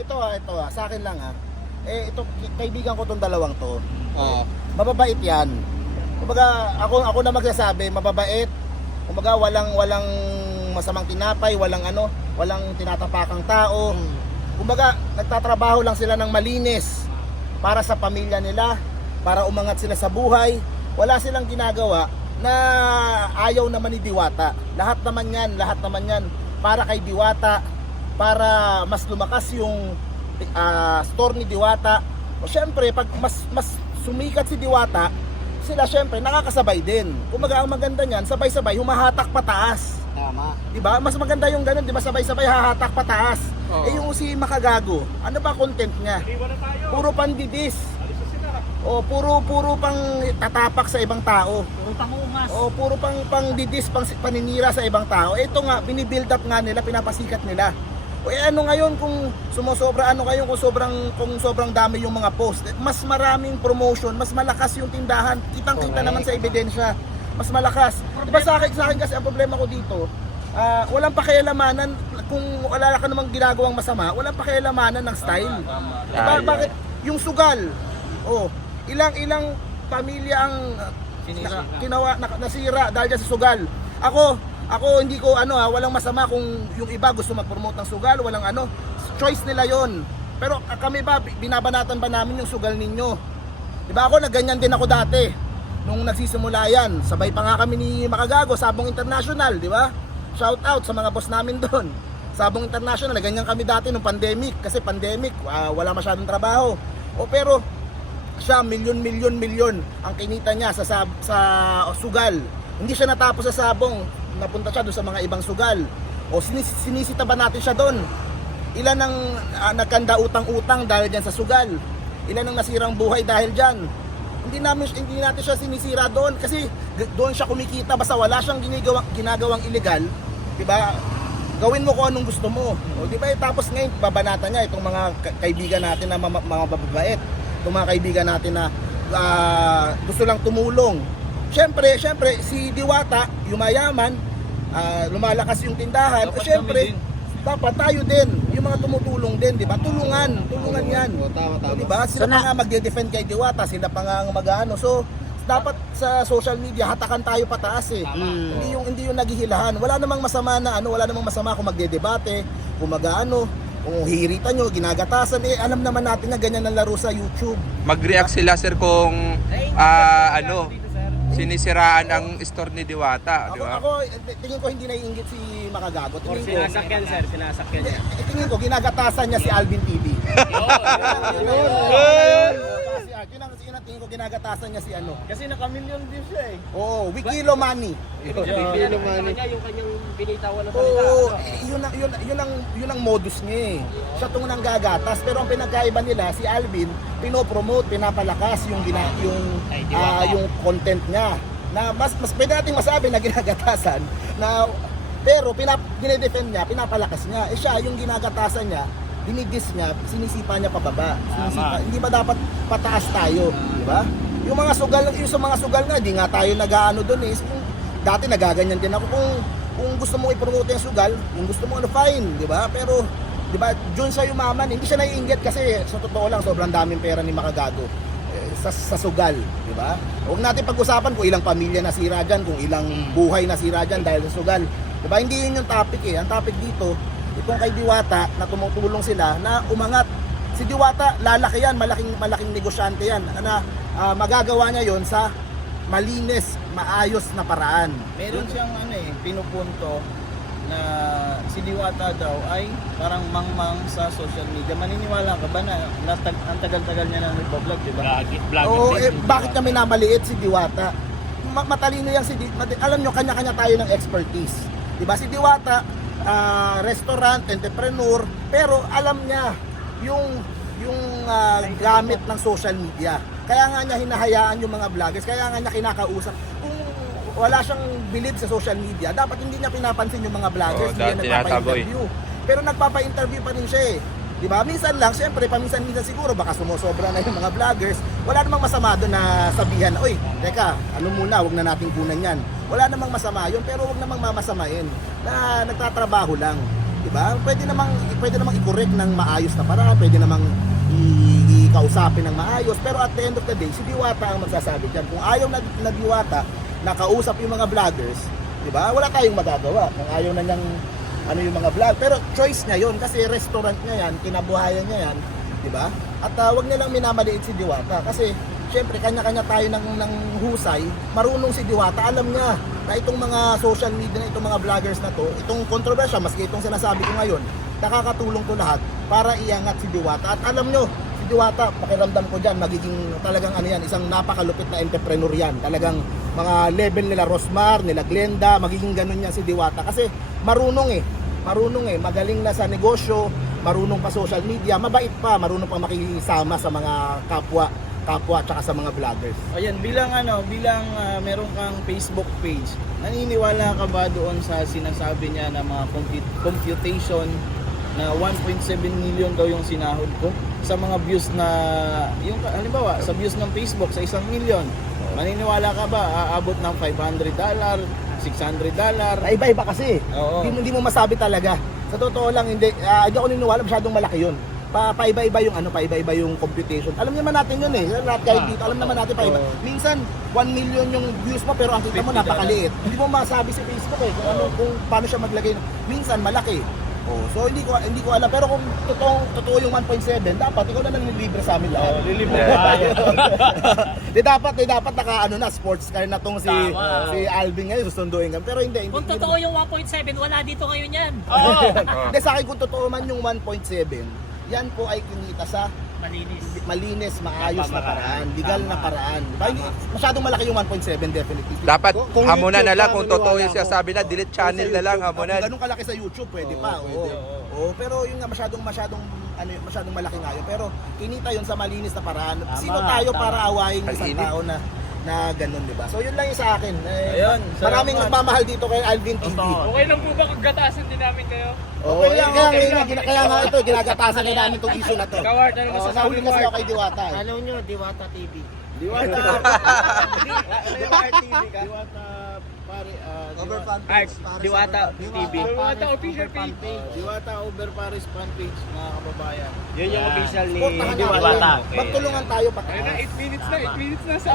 ito ah, ito ah, sa akin lang ah. Eh, ito, kaibigan ko tong dalawang to. Oo. Mababait yan. Kumbaga, ako, ako na magsasabi, mababait. Kumbaga, walang, walang masamang tinapay, walang ano, walang tinatapakang tao. Kumbaga, nagtatrabaho lang sila ng malinis para sa pamilya nila, para umangat sila sa buhay. Wala silang ginagawa na ayaw naman ni Diwata. Lahat naman yan, lahat naman yan para kay Diwata, para mas lumakas yung ah, store ni Diwata. O syempre, pag mas mas sumikat si Diwata, sila syempre nakakasabay din. Kumaga ang maganda niyan, sabay-sabay humahatak pataas. Tama. 'Di ba? Mas maganda yung ganun, 'di ba? Sabay-sabay hahatak pataas. Oo. Eh yung si Makagago, ano ba content niya? Puro pandidis. O puro puro pang tatapak sa ibang tao. Utang umas. O puro pang pang didis, pang paninira sa ibang tao. Ito nga, binibuild up nga nila, pinapasikat nila. O eh ano ngayon kung sumusobra, ano ngayon kung sobrang kung sobrang dami yung mga post, eh, mas maraming promotion, mas malakas yung tindahan. Kitang-kita naman sa ebidensya. Mas malakas. 'Di ba sa akin, sa akin kasi ang problema ko dito, ah, walang pakialamanan kung wala ka namang ginagawang masama, walang pakialamanan ng style. Diba, Ayun. bakit yung sugal? Oh, ilang ilang pamilya ang na, kinawa na, nasira dahil sa sugal. Ako, ako hindi ko ano ha, walang masama kung yung iba gusto mag-promote ng sugal, walang ano, choice nila 'yon. Pero ah, kami ba binabanatan ba namin yung sugal ninyo? 'Di ba ako nagganyan din ako dati nung nagsisimula yan. Sabay pa nga kami ni Makagago, Sabong International, di ba? Shout out sa mga boss namin doon. Sabong International, ganyan kami dati nung pandemic kasi pandemic, ah, wala masyadong trabaho. O pero siya milyon milyon milyon ang kinita niya sa sab- sa sugal. Hindi siya natapos sa sabong, napunta siya doon sa mga ibang sugal. O sinis- sinisita ba natin siya doon? Ilan ang ah, nagkanda utang-utang dahil diyan sa sugal? Ilan ang nasirang buhay dahil diyan? Hindi namin hindi natin siya sinisira doon kasi doon siya kumikita basta wala siyang ginagawang ginagawang illegal, 'di ba? Gawin mo kung anong gusto mo. O di ba eh, tapos ngayon babanatan niya itong mga ka- kaibigan natin na mga, mga mababait, itong mga kaibigan natin na ah, gusto lang tumulong. Siyempre, siyempre si Diwata, yumayaman, ah, lumalakas yung tindahan. Dapat siyempre, dapat tayo din, yung mga tumutulong din, di ba? Tulungan, tulungan yan. Tama, di ba? Sila So, pa na- nga magde-defend kay Diwata, sila pa nga mag-ano. So, dapat sa social media hatakan tayo pataas eh. Mm. Hindi yung hindi yung naghihilahan. Wala namang masama na ano, wala namang masama kung magdedebate, kung mag-ano, kung hihiritan nyo, ginagatasan eh alam naman natin na ganyan ang laro sa YouTube. mag-react sila sir kung ah, ano sinisiraan ang store ni Diwata, di Ako, ba? ako eh, tingin ko hindi naiinggit si Makagago. Or Tingin ko, sinasakyan sir, sinasakyan niya. eh, tingin ko ginagatasan niya si Alvin TV. Yun. Si Art, yun ang yun ang tingin ko ginagatasan niya si ano. Kasi naka-million views siya eh. Oo, Wikilo Money. Yung Bibili yung naman eh. yung kanyang binitawan na salita. Oo, ano? eh, yun ang yun, yun ang yun ang modus niya eh. Siya tong nang gagatas pero ang pinagkaiba nila si Alvin pinopromote, pinapalakas yung gina, yung Ay, ah, Diwata. yung content niya. Na mas mas pwede nating masabi na ginagatasan na pero pinap dinedefend niya, pinapalakas niya. Eh siya yung ginagatasan niya, dinidis niya, sinisipa niya pababa. Sinisipa, hindi ba dapat pataas tayo, di ba? Yung mga sugal, yung sa mga sugal nga, di nga tayo nag-aano doon eh. Kung dati nagaganyan din ako kung kung gusto mo i-promote yung sugal, kung gusto mo ano fine, di ba? Pero di ba, Jun siya yumaman, hindi siya naiinggit kasi sa totoo lang sobrang daming pera ni Makagago eh, sa, sa sugal, di ba? Huwag natin pag-usapan kung ilang pamilya nasira diyan, kung ilang buhay nasira diyan dahil sa sugal. Di ba? Hindi yun yung topic eh. Ang topic dito, itong kay Diwata na tumutulong sila na umangat. Si Diwata, lalaki yan, malaking malaking negosyante yan na ah, magagawa niya yon sa malinis, maayos na paraan. Meron siyang ano eh, pinupunto na si Diwata daw ay parang mangmang sa social media. Maniniwala ka ba na natag ang tagal-tagal niya na nagbablog, di ba? Oo, eh, bakit kami namaliit si Diwata? Ma- matalino yan si Di- mati- alam nyo, kanya-kanya tayo ng expertise. Di ba? Si Diwata, ah, restaurant, entrepreneur, pero alam niya yung yung ah, gamit ng social media. Kaya nga niya hinahayaan yung mga vloggers, kaya nga niya kinakausap. Kung wala siyang believe sa social media, dapat hindi niya pinapansin yung mga vloggers, Oo, hindi niya nagpapa-interview. Pero nagpapa-interview pa rin siya eh. Di ba? Minsan lang, syempre, paminsan-minsan siguro, baka sumusobra na yung mga vloggers. Wala namang masama doon na sabihan, oy, teka, ano muna, wag na nating kunan yan. Wala namang masama yun, pero wag namang mamasamain na nagtatrabaho lang. 'di ba? Pwede namang pwede namang i-correct ng maayos na paraan, pwede namang ikausapin ng maayos, pero at the end of the day, si Diwata ang magsasabi diyan. Kung ayaw na, na Diwata nakausap yung mga vloggers, 'di ba? Wala tayong magagawa. Kung ayaw na niyang ano yung mga vlog, pero choice niya 'yon kasi restaurant niya 'yan, kinabuhayan niya 'yan, 'di ba? At ah, wag nilang minamaliit si Diwata kasi Siyempre, kanya-kanya tayo ng, ng husay. Marunong si Diwata, alam niya na itong mga social media na itong mga vloggers na to, itong kontrobersya, maski itong sinasabi ko ngayon, nakakatulong to lahat para iangat si Diwata. At alam nyo, si Diwata, pakiramdam ko dyan, magiging talagang ano yan, isang napakalupit na entrepreneur yan. Talagang mga level nila Rosmar, nila Glenda, magiging ganun yan si Diwata. Kasi marunong eh, marunong eh, magaling na sa negosyo, marunong pa social media, mabait pa, marunong pa makikisama sa mga kapwa kapwa at saka sa mga vloggers. Ayan, bilang ano, bilang ah, meron kang Facebook page, naniniwala ka ba doon sa sinasabi niya na mga comput- computation na 1.7 million daw yung sinahod ko? Sa mga views na yung halimbawa sa views ng Facebook sa isang million maniniwala ka ba aabot ng 500 dollar 600 dollar Na iba-iba kasi. Oo. Hindi, mo- hindi mo masabi talaga. Sa totoo lang, hindi, ah, hindi ako niniwala, masyadong malaki yun. Pa, paiba-iba yung ano, paiba-iba yung computation. Alam naman natin yun eh. Lahat kahit dito, alam naman natin paiba. Oo. Minsan, 1 million yung views mo pero ang kita mo 50 napakaliit. Hindi mo masabi sa Facebook eh kung ano kung paano siya maglagay. Minsan malaki. Oh, so hindi ko hindi ko alam pero kung totoo totoo yung 1.7, dapat ikaw na lang libre sa amin lahat. Oh, lilibre Yeah. tayo. di dapat, di dapat naka ano na sports car na tong si Tama. si Alvin ngayon susunduin kami. Pero hindi, hindi. Kung hindi- totoo yung 1.7, wala dito ngayon yan. Oo. Hindi sa akin kung totoo man yung 1.7, yan po ay kinita sa Malinis. malinis, maayos na paraan, legal na paraan. Hindi, masyadong malaki yung 1.7 definitely. Dapat Kung- hamunan na lang kung totoo maniwala yung ako. sinasabi na delete channel na lang YouTube, hamunan. Kung ganun kalaki sa YouTube, pwede pa. pwede, Oo. oo. Oo, pero yun nga masyadong masyadong ano yun, masyadong malaki nga yun. Pero kinita yun sa malinis na paraan. Sino tayo tama. para awayin isang tao na na ganun, di ba? So yun lang yung sa akin. Eh, Ayun, maraming salamat. nagmamahal dito kay Alvin TV. Totoo. Okay lang po ba kung gatasan din namin kayo? Oo, Okay kaya, lang, kaya, okay kaya, lang. kaya, kaya nga ito, ginagatasan na namin itong issue na to. Kawart, ano masasabi nahuli mo? kasi ako kay Diwata eh. Alam nyo, Diwata TV. Diwata. RTV ka? Diwata pare ah, Diwata, Art, Diwata TV. Diwata official page. Diwata over Paris fan page mga kababayan. Yun yung official ni Supportahan natin. Diwata. Magtulungan tayo pataas. minutes na, 8 minutes na sa